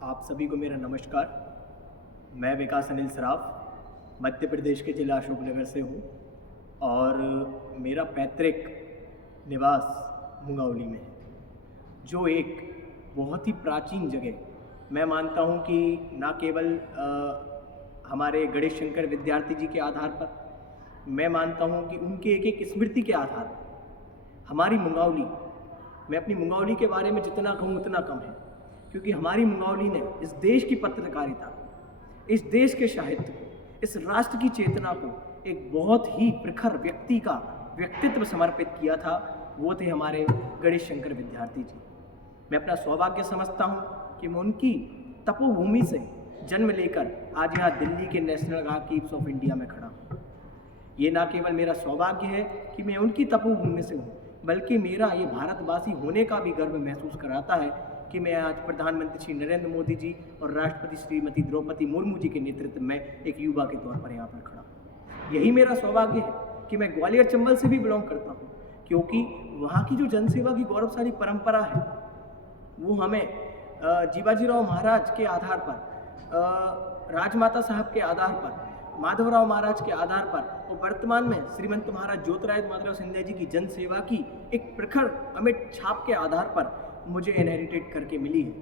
आप सभी को मेरा नमस्कार। मैं विकास अनिल सराफ मध्य प्रदेश के ज़िला अशोकनगर से हूँ और मेरा पैतृक निवास मुंगावली में है, जो एक बहुत ही प्राचीन जगह मैं मानता हूँ कि न केवल हमारे गणेश शंकर विद्यार्थी जी के आधार पर, मैं मानता हूँ कि उनके एक एक स्मृति के आधार पर हमारी मुंगावली, मैं अपनी मुंगावली के बारे में जितना कहूँ उतना कम है, क्योंकि हमारी मुंगावली ने इस देश की पत्रकारिता, इस देश के साहित्य को, इस राष्ट्र की चेतना को एक बहुत ही प्रखर व्यक्ति का व्यक्तित्व समर्पित किया था। वो थे हमारे गणेश शंकर विद्यार्थी जी। मैं अपना सौभाग्य समझता हूँ कि मैं उनकी तपोभूमि से जन्म लेकर आज यहाँ दिल्ली के नेशनल आर्काइव्स ऑफ इंडिया में खड़ा हूँ। ये ना केवल मेरा सौभाग्य है कि मैं उनकी तपोभूमि से हूँ, बल्कि मेरा ये भारतवासी होने का भी गर्व महसूस कराता है कि मैं आज प्रधानमंत्री श्री नरेंद्र मोदी जी और राष्ट्रपति श्रीमती द्रौपदी मुर्मू जी के नेतृत्व में एक युवा के तौर पर यहाँ पर खड़ा हूँ। यही मेरा सौभाग्य है कि मैं ग्वालियर चंबल से भी बिलोंग करता हूँ, क्योंकि वहाँ की जो जनसेवा की गौरवशाली परंपरा है वो हमें जीवाजीराव महाराज के आधार पर, राजमाता साहब के आधार पर, माधवराव महाराज के आधार पर और वर्तमान में श्रीमंत महाराज ज्योतिरादित्य माधवराव सिंधिया जी की जन सेवा की एक प्रखर अमिट छाप के आधार पर मुझे इनहेरिटेड करके मिली है,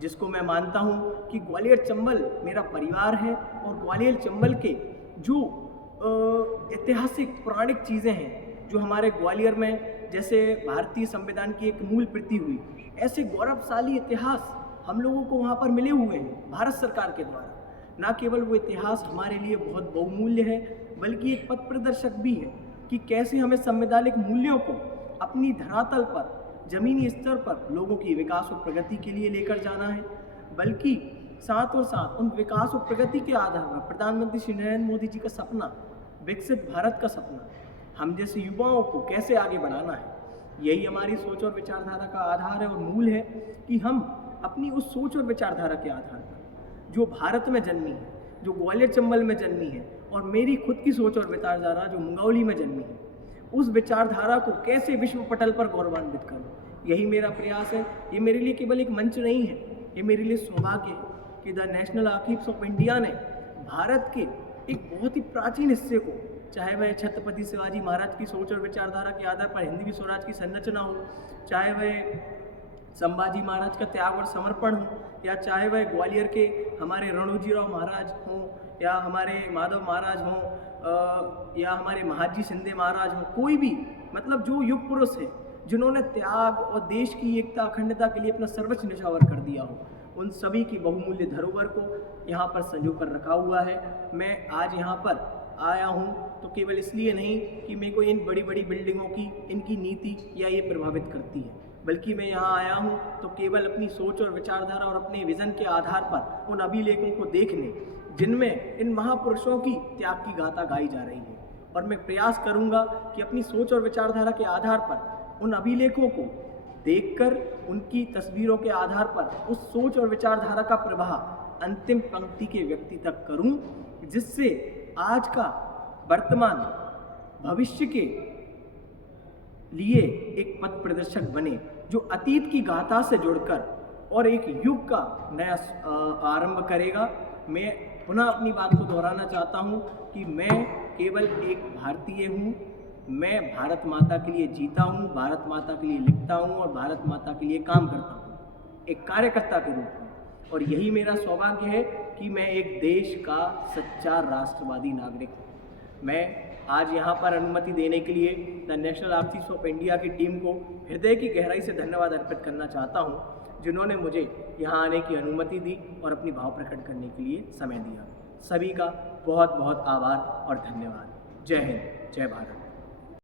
जिसको मैं मानता हूँ कि ग्वालियर चंबल मेरा परिवार है और ग्वालियर चंबल के जो ऐतिहासिक पौराणिक चीज़ें हैं जो हमारे ग्वालियर में, जैसे भारतीय संविधान की एक मूल प्रति हुई, ऐसे गौरवशाली इतिहास हम लोगों को वहाँ पर मिले हुए हैं भारत सरकार के द्वारा। ना केवल वो इतिहास हमारे लिए बहुत बहुमूल्य है, बल्कि एक पथ प्रदर्शक भी है कि कैसे हमें संवैधानिक मूल्यों को अपनी धरातल पर, जमीनी स्तर पर लोगों की विकास और प्रगति के लिए लेकर जाना है, बल्कि साथ और साथ उन विकास और प्रगति के आधार पर प्रधानमंत्री श्री नरेंद्र मोदी जी का सपना, विकसित भारत का सपना, हम जैसे युवाओं को कैसे आगे बढ़ाना है। यही हमारी सोच और विचारधारा का आधार है और मूल है कि हम अपनी उस सोच और विचारधारा के आधार पर जो भारत में जन्मी है, जो ग्वालियर चंबल में जन्मी है और मेरी खुद की सोच और विचारधारा जो मुंगावली में जन्मी है, उस विचारधारा को कैसे विश्व पटल पर गौरवान्वित करूं, यही मेरा प्रयास है। ये मेरे लिए केवल एक मंच नहीं है, ये मेरे लिए सौभाग्य है कि the national archives of India ने भारत के एक बहुत ही प्राचीन हिस्से को, चाहे वह छत्रपति शिवाजी महाराज की सोच और विचारधारा के आधार पर हिंदवी स्वराज की संरचना हो, चाहे वह संभाजी महाराज का त्याग और समर्पण हो, या चाहे वह ग्वालियर के हमारे रणोजीराव महाराज हों, या हमारे माधव महाराज हों, या हमारे महाजी शिंदे महाराज हों, कोई भी, मतलब जो युग पुरुष है जिन्होंने त्याग और देश की एकता अखंडता के लिए अपना सर्वोच्च न्यौछावर कर दिया हो, उन सभी की बहुमूल्य धरोहर को यहाँ पर संजो कर रखा हुआ है। मैं आज यहाँ पर आया हूँ तो केवल इसलिए नहीं कि मेरे को इन बड़ी बड़ी बिल्डिंगों की इनकी नीति या ये प्रभावित करती है, बल्कि मैं यहाँ आया हूँ तो केवल अपनी सोच और विचारधारा और अपने विज़न के आधार पर उन अभिलेखों को देखने जिनमें इन महापुरुषों की त्याग की गाथा गाई जा रही है। और मैं प्रयास करूँगा कि अपनी सोच और विचारधारा के आधार पर उन अभिलेखों को देखकर उनकी तस्वीरों के आधार पर उस सोच और विचारधारा का प्रवाह अंतिम पंक्ति के व्यक्ति तक करूं, जिससे आज का वर्तमान भविष्य के लिए एक पथ प्रदर्शक बने, जो अतीत की गाथा से जुड़कर और एक युग का नया आरंभ करेगा। मैं पुनः अपनी बात को दोहराना चाहता हूं कि मैं केवल एक भारतीय हूं, मैं भारत माता के लिए जीता हूँ, भारत माता के लिए लिखता हूँ और भारत माता के लिए काम करता हूँ एक कार्यकर्ता के रूप में। और यही मेरा सौभाग्य है कि मैं एक देश का सच्चा राष्ट्रवादी नागरिक हूँ। मैं आज यहाँ पर अनुमति देने के लिए the national archives of India की टीम को हृदय की गहराई से धन्यवाद अर्पित करना चाहता हूँ, जिन्होंने मुझे यहाँ आने की अनुमति दी और अपनी भाव प्रकट करने के लिए समय दिया। सभी का बहुत बहुत आभार और धन्यवाद। जय हिंद, जय भारत।